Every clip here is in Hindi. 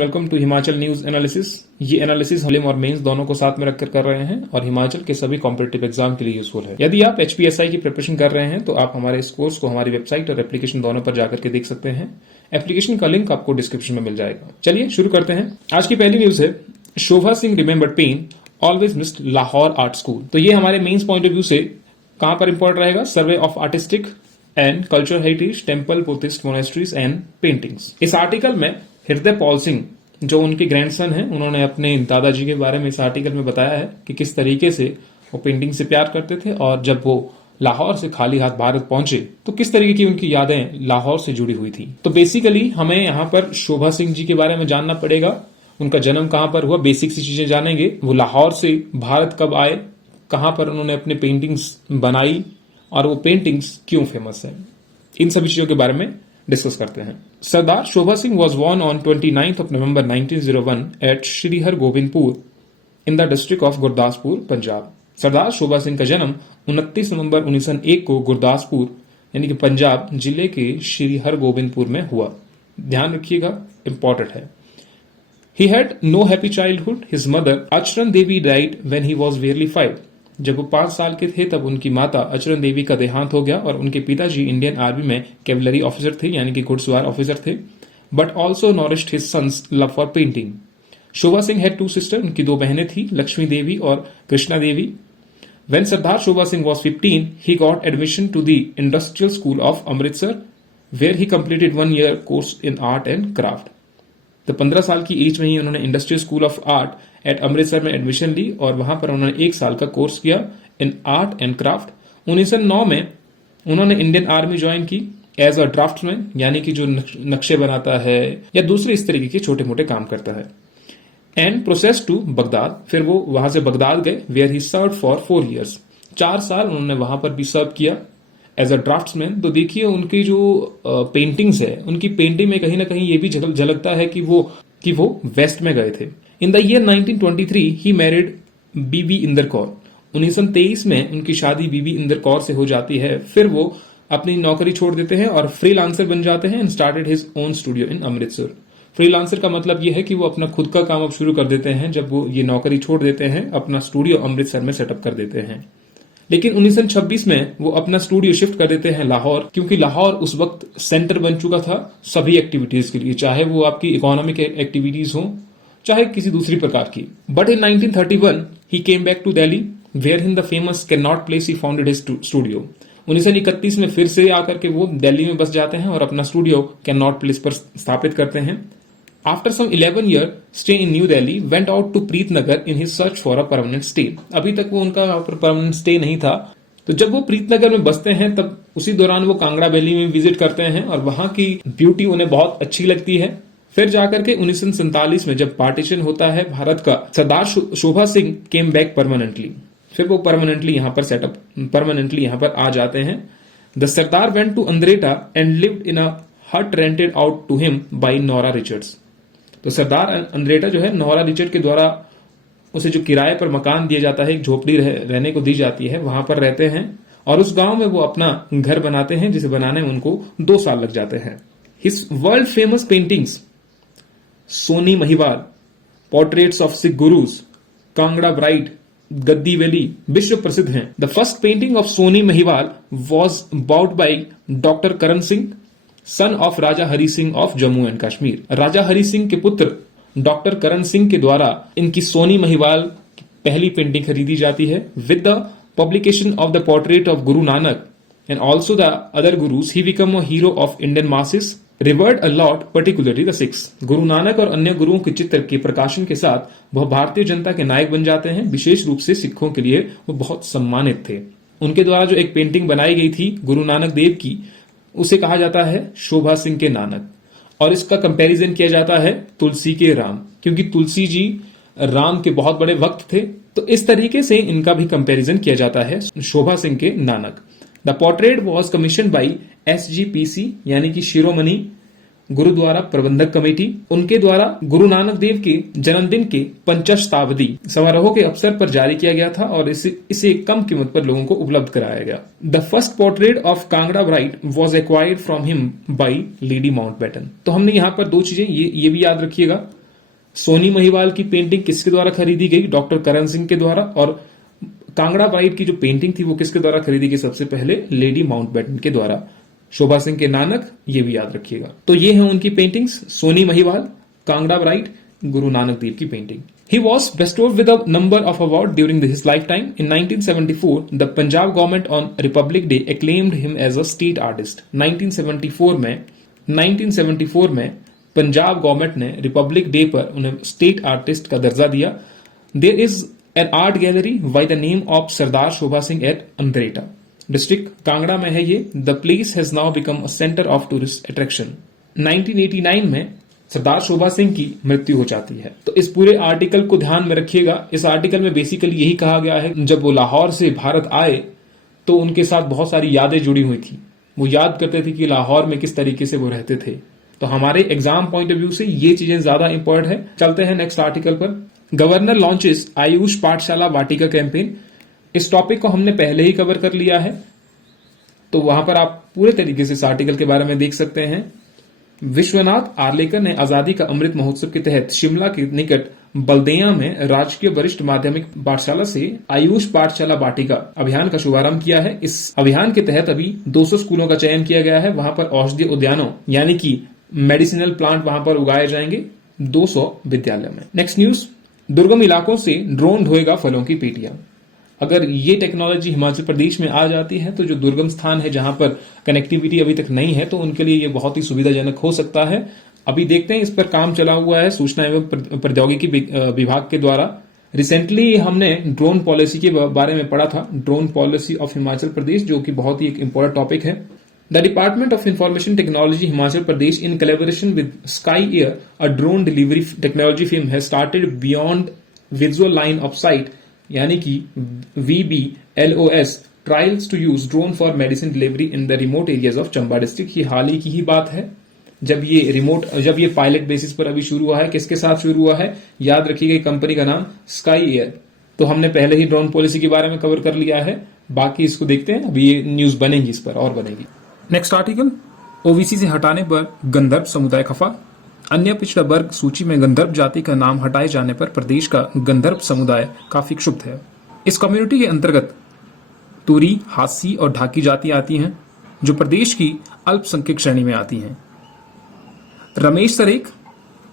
And welcome to Himachal news analysis. ये एनालिसिस प्रीलिम और मेंस दोनों को साथ में रखकर कर रहे हैं और हिमाचल के सभी कॉम्पिटिटिव एग्जाम के लिए यूजफुल है। यदि आप एचपीएसआई की प्रिपरेशन कर रहे हैं तो आप हमारे इस कोर्स को हमारी वेबसाइट और एप्लीकेशन दोनों पर जाकर के देख सकते हैं। एप्लीकेशन का लिंक आपको डिस्क्रिप्शन में मिल जाएगा। चलिए शुरू करते हैं। आज की पहली न्यूज है, Shobha Singh remembered pen always missed Lahore art school. तो ये हमारे मेंस पॉइंट ऑफ व्यू से कहां पर इंपॉर्टेंट रहेगा? Survey of artistic and culture heritage temple Buddhist monasteries and paintings. इस आर्टिकल में हृदय पॉल सिंह जो उनके ग्रैंडसन हैं, उन्होंने अपने दादाजी के बारे में इस आर्टिकल में बताया है कि किस तरीके से वो पेंटिंग से प्यार करते थे और जब वो लाहौर से खाली हाथ भारत पहुंचे तो किस तरीके की उनकी यादें लाहौर से जुड़ी हुई थी। तो बेसिकली हमें यहाँ पर शोभा सिंह जी के बारे में जानना पड़ेगा। उनका जन्म कहां पर हुआ, बेसिक सी चीजें जानेंगे। वो लाहौर से भारत कब आए, कहां पर उन्होंने अपने पेंटिंग्स बनाई और वो पेंटिंग्स क्यों फेमस है, इन सभी चीजों के बारे में डिस्कस करते हैं। Sardar Shobha Singh was born on 29th of November 1901 at Shri Hargobindpur in the district of Gurdaspur, Punjab. Sardar Shobha Singh का जन्म 29 नवंबर 1901 को गुरदासपुर यानी कि पंजाब जिले के श्री हरगोबिंदपुर में हुआ। ध्यान रखिएगा, इंपॉर्टेंट है। He had no happy childhood. His mother अचरन Devi died when he was barely 5. जब वो 5 साल के थे तब उनकी माता अचरन देवी का देहांत हो गया और उनके पिताजी इंडियन आर्मी में कैवलरी ऑफिसर थे यानी कि घुड़सवार ऑफिसर थे। But also nourished his sons love for painting. Shobha Singh had 2 sister, उनकी 2 बहनें थी, लक्ष्मी देवी और कृष्णा देवी। When Sardar Shobha Singh was 15, he got admission to the Industrial School of Amritsar, where he completed 1 year course in art and craft. तो 15 साल की एज में ही उन्होंने industrial school of art at Amritsar में एडमिशन ली और वहां पर उन्होंने 1 साल का कोर्स किया इन आर्ट एंड क्राफ्ट। 1909 में उन्होंने इंडियन आर्मी ज्वाइन की एज अ ड्राफ्ट्समैन, यानी कि जो नक्शे बनाता है या दूसरे इस तरीके के छोटे मोटे काम करता है। एंड प्रोसेस टू बगदाद, फिर वो वहां से बगदाद गए where he served for 4 years। 4 साल उन्होंने वहां पर भी सर्व किया एज अ ड्राफ्ट्समैन। तो देखिए उनकी जो पेंटिंग्स है, उनकी पेंटिंग में कहीं ना कहीं ये भी झलकता है कि वो वेस्ट में गए थे। In the year 1923 he married Bibi Inder Kaur. 1923 में उनकी शादी बीबी इंदर कौर से हो जाती है। फिर वो अपनी नौकरी छोड़ देते हैं और फ्रीलांसर बन जाते हैं and started his own studio in Amritsar. Freelancer का मतलब यह है कि वो अपना खुद का काम अब शुरू कर देते हैं। जब वो ये नौकरी छोड़ देते हैं, अपना स्टूडियो अमृतसर में सेटअप कर देते हैं। लेकिन 1926 में वो अपना स्टूडियो शिफ्ट कर देते हैं लाहौर, क्योंकि लाहौर उस वक्त सेंटर बन चुका था सभी एक्टिविटीज के लिए, चाहे वो आपकी इकोनॉमिक एक्टिविटीज हो चाहे किसी दूसरी प्रकार की। But in 1931 he came back to Delhi where in the famous Connaught Place he founded his studio. 1931 में फिर से आकर के वो दिल्ली में बस जाते हैं और अपना स्टूडियो कैन नॉट प्लेस पर स्थापित करते हैं। After some 11 year stay in New Delhi, went out to Preet Nagar in his search for a permanent stay। अभी तक वो उनका परमानेंट स्टे नहीं था। तो जब वो प्रीतनगर में बसते हैं तब उसी दौरान वो कांगड़ा वैली में विजिट करते हैं और वहां की ब्यूटी उन्हें बहुत अच्छी लगती है। फिर जाकर के 1947 में जब पार्टीशन होता है भारत का, Sardar Shobha Singh came back permanently. फिर वो परमानेंटली यहाँ पर आ जाते हैं। The Sardar went to Andretta and lived in a hut rented out to him by Nora Richards. तो सरदार अंद्रेटा जो है, नोरा रिचर्ड के द्वारा उसे जो किराए पर मकान दिया जाता है, एक झोपड़ी रहने को दी जाती है, वहां पर रहते हैं और उस गांव में वो अपना घर बनाते हैं जिसे बनाने में उनको 2 साल लग जाते हैं। His world famous paintings Sohni Mahiwal, portraits of Sikh gurus, Kangra bride, Gaddi valley विश्व प्रसिद्ध हैं। The first painting of Sohni Mahiwal was bought by doctor Karan Singh, son of Raja Hari Singh of Jammu and Kashmir. Raja Hari Singh के पुत्र डॉक्टर करण सिंह के द्वारा इनकी सोनी महिवाल की पहली पेंटिंग खरीदी जाती है। With the publication of the portrait of Guru Nanak and also the other gurus he become a hero of Indian masses, rewarded a lot, particularly the Sikhs. Guru Nanak और अन्य गुरुओं के चित्र के प्रकाशन के साथ वह भारतीय जनता के नायक बन जाते हैं। विशेष रूप से सिखों के लिए वो बहुत सम्मानित थे। उनके द्वारा जो एक पेंटिंग बनाई गई थी गुरु नानक देव की, उसे कहा जाता है शोभा सिंह के नानक, और इसका कंपैरिजन किया जाता है तुलसी के राम, क्योंकि तुलसी जी राम के बहुत बड़े भक्त थे। तो इस तरीके से इनका भी कंपैरिजन किया जाता है शोभा सिंह के Nanak. The portrait was commission by SGPC यानी कि शिरोमणि गुरुद्वारा प्रबंधक कमेटी। उनके द्वारा गुरु नानक देव के जन्मदिन के 50वीं समारोह के अवसर पर जारी किया गया था और इसे कम कीमत पर लोगों को उपलब्ध कराया गया। The first portrait of Kangra bride was acquired from him by lady Mountbatten. तो हमने यहाँ पर 2 चीजें ये भी याद रखिएगा। सोनी महिवाल की पेंटिंग किसके द्वारा खरीदी गई? डॉक्टर करण सिंह के द्वारा। और कांगड़ा प्राइड की जो पेंटिंग थी वो किसके द्वारा खरीदी गई? सबसे पहले लेडी माउंटबेटन के द्वारा। शोभा सिंह के नानक, ये भी याद रखिएगा। तो ये हैं उनकी पेंटिंग्स, सोनी महिवाल, कांगड़ा ब्राइड, गुरु नानक देव की painting. He was bestowed with a number of awards during his lifetime. In 1974, the Punjab government on Republic Day acclaimed him as a state artist. 1974 में पंजाब गवर्नमेंट ने रिपब्लिक डे पर उन्हें स्टेट आर्टिस्ट का दर्जा दिया। There is an art gallery by the name of Sardar Shobha Singh at Andretta district, Kangra में है ये। The place has now become a center of tourist attraction. 1989 में सरदार शोभा सिंह की मृत्यु हो जाती है। तो इस पूरे आर्टिकल को ध्यान में रखिएगा। इस आर्टिकल में बेसिकली यही कहा गया है, जब वो लाहौर से भारत आए तो उनके साथ बहुत सारी यादें जुड़ी हुई थी। वो याद करते थे कि लाहौर में किस तरीके से वो रहते थे। तो हमारे एग्जाम पॉइंट ऑफ व्यू से ये चीजें ज्यादा इंपॉर्टेंट है। चलते हैं नेक्स्ट आर्टिकल पर। गवर्नर लॉन्चेस आयुष पाठशाला वाटिका कैंपेन। इस टॉपिक को हमने पहले ही कवर कर लिया है, तो वहां पर आप पूरे तरीके से इस आर्टिकल के बारे में देख सकते हैं। विश्वनाथ आर्लेकर ने आजादी का अमृत महोत्सव के तहत शिमला के निकट बल्देया में राजकीय वरिष्ठ माध्यमिक पाठशाला से आयुष पाठशाला वाटिका अभियान का शुभारंभ किया है। इस अभियान के तहत अभी 200 स्कूलों का चयन किया गया है। वहां पर औषधीय उद्यानों यानी कि मेडिसिनल प्लांट वहां पर उगाए जाएंगे 200 विद्यालय में। नेक्स्ट न्यूज, दुर्गम इलाकों से ड्रोन ढोएगा फलों की पेटियां। अगर ये टेक्नोलॉजी हिमाचल प्रदेश में आ जाती है तो जो दुर्गम स्थान है जहां पर कनेक्टिविटी अभी तक नहीं है, तो उनके लिए ये बहुत ही सुविधाजनक हो सकता है। अभी देखते हैं, इस पर काम चला हुआ है सूचना एवं प्रौद्योगिकी विभाग के द्वारा। रिसेंटली हमने ड्रोन पॉलिसी के बारे में पढ़ा था, drone policy of Himachal Pradesh, जो कि बहुत ही एक इंपॉर्टेंट टॉपिक है। The department of information technology Himachal Pradesh in collaboration with Skye Air a drone delivery technology firm has started beyond visual line of sight यानी कि VBLOS trials to use drone for medicine delivery in the remote areas of Chamba district. ये हाल ही की ही बात है जब ये पायलट बेसिस पर अभी शुरू हुआ है। किसके साथ शुरू हुआ है? याद रखिएगा, कंपनी का नाम स्काई एयर। तो हमने पहले ही ड्रोन पॉलिसी के बारे में कवर कर लिया है, बाकी इसको देखते हैं। अभी ये न्यूज बनेगी, इस पर और बनेगी। नेक्स्ट आर्टिकल, ओबीसी से हटाने पर गंधर्व समुदाय खफा। अन्य पिछड़ा वर्ग सूची में गंधर्व जाति का नाम हटाए जाने पर प्रदेश का गंधर्व समुदाय काफी क्षुब्ध है। इस कम्युनिटी के अंतर्गत तुरी, हासी और ढाकी जाति आती हैं, जो प्रदेश की अल्पसंख्यक श्रेणी में आती हैं। रमेश सरेख,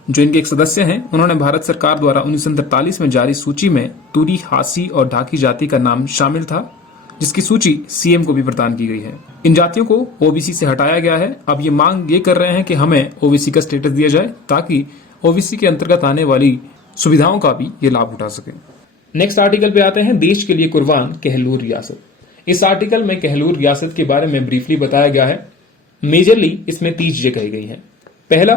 जो इनके एक सदस्य हैं, उन्होंने भारत सरकार द्वारा 1943 में जारी सूची में तुरी, हासी और ढाकी जाति का नाम शामिल था, जिसकी सूची सीएम को भी प्रदान की गई है। इन जातियों को ओबीसी से हटाया गया है। अब ये मांग ये कर रहे हैं कि हमें ओबीसी का स्टेटस दिया जाए, ताकि ओबीसी के अंतर्गत आने वाली सुविधाओं का भी ये लाभ उठा सके। नेक्स्ट आर्टिकल पे आते हैं, देश के लिए कुर्बान कहलूर रियासत। इस आर्टिकल में कहलूर रियासत के बारे में ब्रीफली बताया गया है। मेजरली इसमें 3 चीजें कही गई हैं। पहला,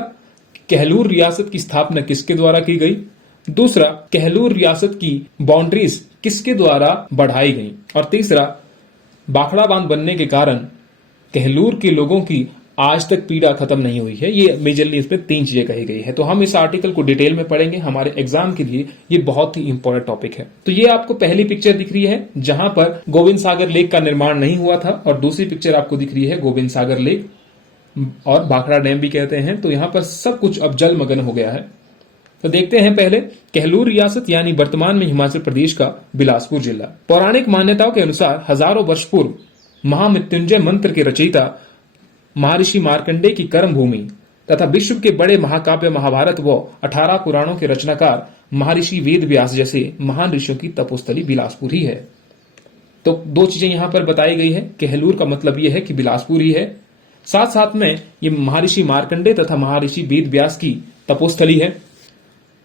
कहलूर रियासत की स्थापना किसके द्वारा की गई। दूसरा, कहलूर रियासत की बाउंड्रीज किसके द्वारा बढ़ाई गई। और तीसरा, बाखड़ा बांध बनने के कारण कहलूर के लोगों की आज तक पीड़ा खत्म नहीं हुई है। ये मेजरली इसमें 3 चीजें कही गई है। तो हम इस आर्टिकल को डिटेल में पढ़ेंगे, हमारे एग्जाम के लिए ये बहुत ही इंपॉर्टेंट टॉपिक है। तो ये आपको पहली पिक्चर दिख रही है जहां पर गोविंद सागर लेक का निर्माण नहीं हुआ था, और दूसरी पिक्चर आपको दिख रही है गोविंद सागर लेक और भाखड़ा डैम भी कहते हैं। तो यहां पर सब कुछ अब जलमग्न हो गया है। तो देखते हैं पहले, कहलूर रियासत यानी वर्तमान में हिमाचल प्रदेश का बिलासपुर जिला। पौराणिक मान्यताओं के अनुसार हजारों वर्ष पूर्व महामृत्युंजय मंत्र के रचयिता महर्षि मार्कंडेय की कर्म भूमि तथा विश्व के बड़े महाकाव्य महाभारत व 18 पुराणों के रचनाकार महर्षि वेद व्यास जैसे महान ऋषियों की तपोस्थली बिलासपुर ही है। तो 2 चीजें यहां पर बताई गई है। कहलूर का मतलब यह है कि बिलासपुर ही है, साथ साथ में ये महर्षि मार्कंडेय तथा महर्षि वेद व्यास की तपोस्थली है।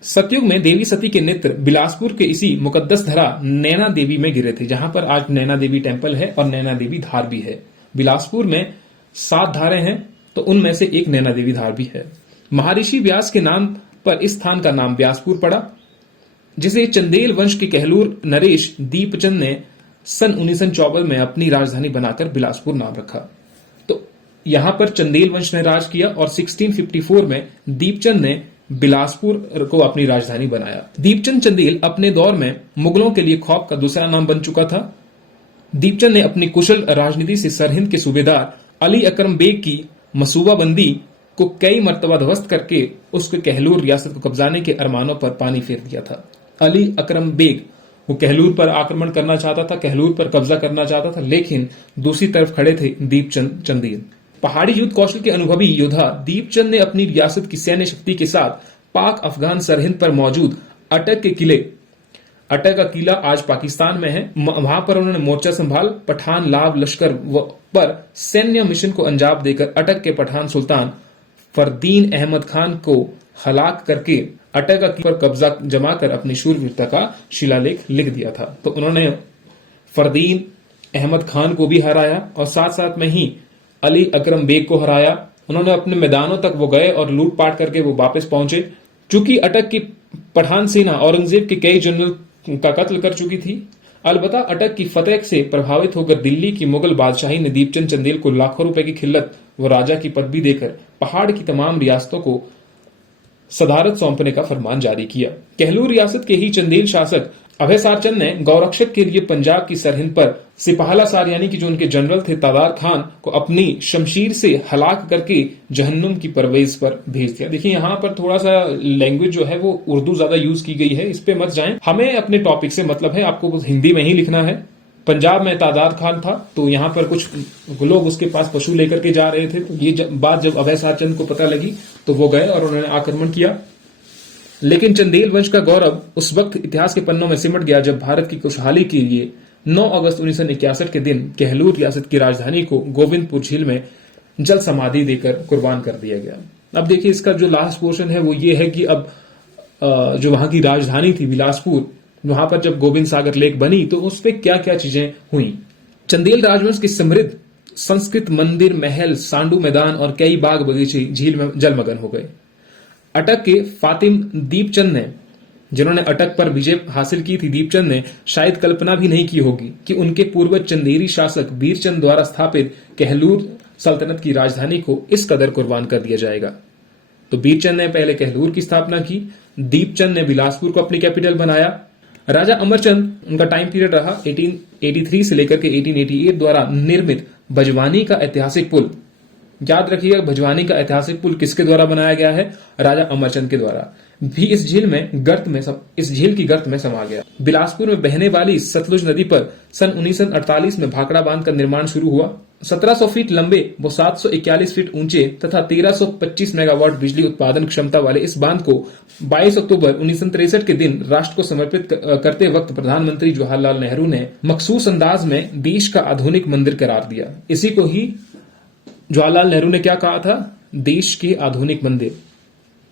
सतयुग में देवी सती के नेत्र बिलासपुर के इसी मुकद्दस धरा नैना देवी में गिरे थे, जहां पर आज नैना देवी टेम्पल है और नैना देवी धार भी है। बिलासपुर में 7 धारें हैं, तो उनमें से एक नैना देवी धार भी है। महर्षि व्यास के नाम पर इस स्थान का नाम व्यासपुर पड़ा, जिसे चंदेल वंश के कहलूर नरेश दीपचंद ने सन 1954 में अपनी राजधानी बनाकर बिलासपुर नाम रखा। तो यहां पर चंदेल वंश ने राज किया और 1654 में दीपचंद ने बिलासपुर को अपनी राजधानी बनाया। दीपचंद चंदेल अपने दौर में मुगलों के लिए खौफ का दूसरा नाम बन चुका था। दीपचंद ने अपनी कुशल राजनीति से सरहिंद के सूबेदार अली अकरम बेग की मसूबाबंदी को कई मर्तबा ध्वस्त करके उसके कहलूर रियासत को कब्जाने के अरमानों पर पानी फेर दिया था। अली अकरम बेग वो कहलूर पर आक्रमण करना चाहता था, कहलूर पर कब्जा करना चाहता था, लेकिन दूसरी तरफ खड़े थे दीपचंद चंदेल। पहाड़ी युद्ध कौशल के अनुभवी योद्धा दीपचंद ने अपनी रियासत की सैन्य शक्ति के साथ पाक अफगान सरहद पर मौजूद अटक के किले, अटक का किला आज पाकिस्तान में है, वहां पर उन्होंने मोर्चा संभाल पठान लाभ लश्कर पर सैन्य मिशन को अंजाम देकर अटक के पठान सुल्तान फरदीन अहमद खान को हलाक करके अटक पर कब्जा जमाकर अपनी शूरवीरता का शिलालेख लिख दिया था। तो उन्होंने फरदीन अहमद खान को भी हराया और साथ साथ में ही अली अकरम बेग को हराया। उन्होंने अपने मैदानों तक वो गए और लूटपाट करके वो वापस पहुंचे। चूंकि अटक की पठान सेना औरंगजेब के कई जनरल का कत्ल कर चुकी थी, अलबत्ता अटक की फतेह से प्रभावित होकर दिल्ली की मुगल बादशाही ने दीपचंद चंदेल को लाखों रुपए की खिल्लत व राजा की पदवी देकर पहाड़ की तमाम रियासतों को सदारत सौंपने का फरमान जारी किया। कहलूर रियासत के ही चंदेल शासक अभयसार चंद ने गौरक्षक के लिए पंजाब की सरहद पर सिपाहलासार यानी कि जो उनके जनरल थे तादार खान को अपनी शमशीर से हलाक करके जहन्नुम की परवेज पर भेज दिया। देखिए यहाँ पर थोड़ा सा लैंग्वेज जो है वो उर्दू ज्यादा यूज की गई है, इस पे मत जाएं। हमें अपने टॉपिक से मतलब है, आपको बस हिंदी में ही लिखना है। पंजाब में तादार खान था, तो यहाँ पर कुछ लोग उसके पास पशु लेकर के जा रहे थे, तो ये बात जब अभयसार चंद को पता लगी तो वो गए और उन्होंने आक्रमण किया। लेकिन चंदेल वंश का गौरव उस वक्त इतिहास के पन्नों में सिमट गया जब भारत की खुशहाली के लिए 9 अगस्त 1961 के दिन कहलूर रियासत की राजधानी को गोविंदपुर झील में जल समाधि देकर कुर्बान कर दिया गया। अब देखिए इसका जो लास्ट पोर्शन है वो ये है कि अब जो वहां की राजधानी थी बिलासपुर, वहां पर जब गोविंद सागर लेक बनी तो उस पर क्या क्या चीजें हुई। चंदेल राजवंश की समृद्ध संस्कृत मंदिर, महल, सांडू मैदान और कई बाग बगीचे झील में जलमग्न हो गए। अटक के फातिम दीपचंद ने, जिन्होंने अटक पर विजय हासिल की थी, दीपचंद ने शायद कल्पना भी नहीं की होगी कि उनके पूर्वज चंदेरी शासक बीरचंद द्वारा स्थापित कहलूर सल्तनत की राजधानी को इस कदर कुर्बान कर दिया जाएगा। तो बीरचंद ने पहले कहलूर की स्थापना की, दीपचंद ने बिलासपुर को अपनी कैपिटल बनाया। राजा अमरचंद, उनका टाइम पीरियड रहा 1883 से लेकर के 1888 द्वारा निर्मित भजवानी का ऐतिहासिक पुल। याद रखिएगा, भजवानी का ऐतिहासिक पुल किसके द्वारा बनाया गया है? राजा अमरचंद के द्वारा। भी इस झील की गर्त में समा गया। बिलासपुर में बहने वाली सतलुज नदी पर सन 1948 में भाखड़ा बांध का निर्माण शुरू हुआ। 1700 फीट लंबे व 741 फीट ऊंचे तथा 1325 मेगावाट बिजली उत्पादन क्षमता वाले इस बांध को 22 अक्टूबर 1963 के दिन राष्ट्र को समर्पित करते वक्त प्रधानमंत्री जवाहरलाल नेहरू ने मखसूस अंदाज में देश का आधुनिक मंदिर करार दिया। इसी को ही जवाहरलाल नेहरू ने क्या कहा था? देश के आधुनिक मंदिर,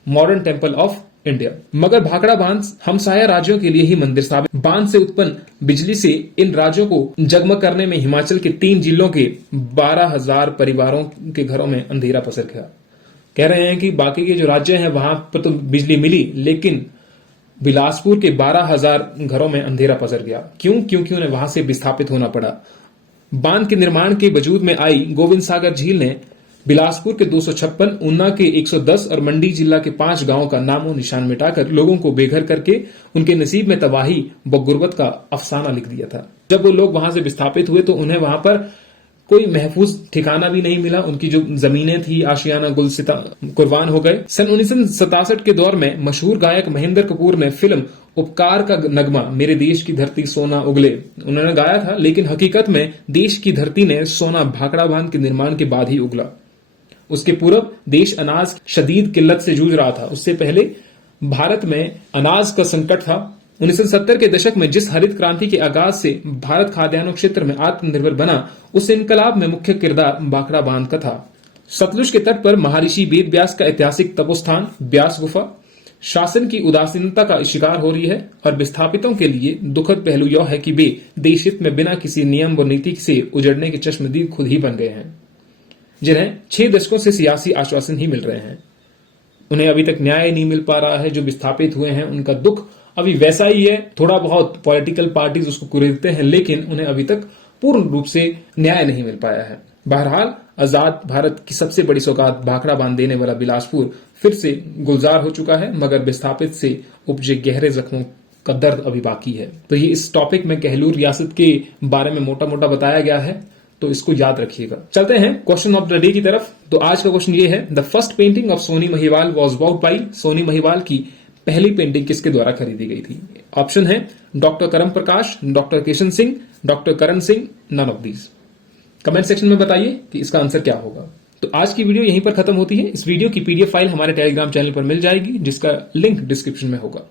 मॉडर्न टेम्पल ऑफ इंडिया। मगर भाखड़ा बांध हमसाया राज्यों के लिए ही मंदिर साबित। बांध से उत्पन्न बिजली से इन राज्यों को जगमग करने में हिमाचल के 3 जिलों के 12,000 परिवारों के घरों में अंधेरा पसर गया। कह रहे हैं कि बाकी के जो राज्य हैं वहां पर तो बिजली मिली, लेकिन बिलासपुर के 12,000 घरों में अंधेरा पसर गया। क्यों? क्योंकि उन्हें वहां से विस्थापित होना पड़ा। बांध के निर्माण के वजूद में आई गोविंद सागर झील ने बिलासपुर के 256, ऊना के 110 और मंडी जिला के 5 गांवों का नामो निशान मिटाकर लोगों को बेघर करके उनके नसीब में तबाही व गुर्बत का अफसाना लिख दिया था। जब वो लोग वहां से विस्थापित हुए तो उन्हें वहां पर कोई महफूज ठिकाना भी नहीं मिला। उनकी जो जमीनें थी आशियाना गुलसिता कुर्बान हो गए। सन 1967 के दौर में मशहूर गायक महेंद्र कपूर ने फिल्म उपकार का नगमा मेरे देश की धरती सोना उगले उन्होंने गाया था, लेकिन हकीकत में देश की धरती ने सोना भाखड़ा बांध के निर्माण के बाद ही उगला। उसके पूर्व देश अनाज शदीद किल्लत से जूझ रहा था। उससे पहले भारत में अनाज का संकट था। 1970 के दशक में जिस हरित क्रांति के आगाज से भारत खाद्यान्न क्षेत्र में आत्मनिर्भर बना, उस इनकलाब में मुख्य किरदार भाखड़ा बांध का था। सतलुज के तट पर महर्षि वेद व्यास का ऐतिहासिक तपोस्थान व्यास गुफा शासन की उदासीनता का शिकार हो रही है और विस्थापितों के लिए दुखद पहलू यह है कि वे देश हित में बिना किसी नियम व नीति से उजड़ने के चश्मदीद खुद ही बन गए हैं, जिन्हें 6 दशकों से सियासी आश्वासन ही मिल रहे हैं। उन्हें अभी तक न्याय नहीं मिल पा रहा है। जो विस्थापित हुए हैं उनका दुख अभी वैसा ही है। थोड़ा बहुत पॉलिटिकल पार्टीज उसको कुरेदते हैं, लेकिन उन्हें अभी तक पूर्ण रूप से न्याय नहीं मिल पाया है। बहरहाल आजाद भारत की सबसे बड़ी सौगात भाखड़ा बांध देने वाला बिलासपुर फिर से गुलजार हो चुका है, मगर विस्थापित से उपजे गहरे जख्मों का दर्द अभी बाकी है। तो ये इस टॉपिक में कहलूर रियासत के बारे में मोटा मोटा बताया गया है। तो इसको याद रखिएगा। चलते हैं क्वेश्चन ऑफ द डे की तरफ। तो आज का क्वेश्चन ये है, the first painting of Sohni Mahiwal was bought by, Sohni Mahiwal की पहली पेंटिंग किसके द्वारा खरीदी गई थी? ऑप्शन है doctor Karam Prakash, doctor Kishan Singh, doctor Karan Singh, none of these. Comment section में बताइए कि इसका आंसर क्या होगा। तो आज की वीडियो यहीं पर खत्म होती है। इस वीडियो की पीडीएफ फाइल हमारे टेलीग्राम चैनल पर मिल जाएगी, जिसका लिंक डिस्क्रिप्शन में होगा।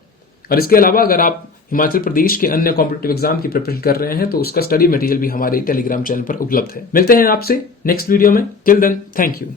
और इसके अलावा अगर आप हिमाचल प्रदेश के अन्य कॉम्पिटिटिव एग्जाम की प्रिपरेशन कर रहे हैं तो उसका स्टडी मटेरियल भी हमारे टेलीग्राम चैनल पर उपलब्ध है। मिलते हैं आपसे नेक्स्ट वीडियो में। Till then, thank you.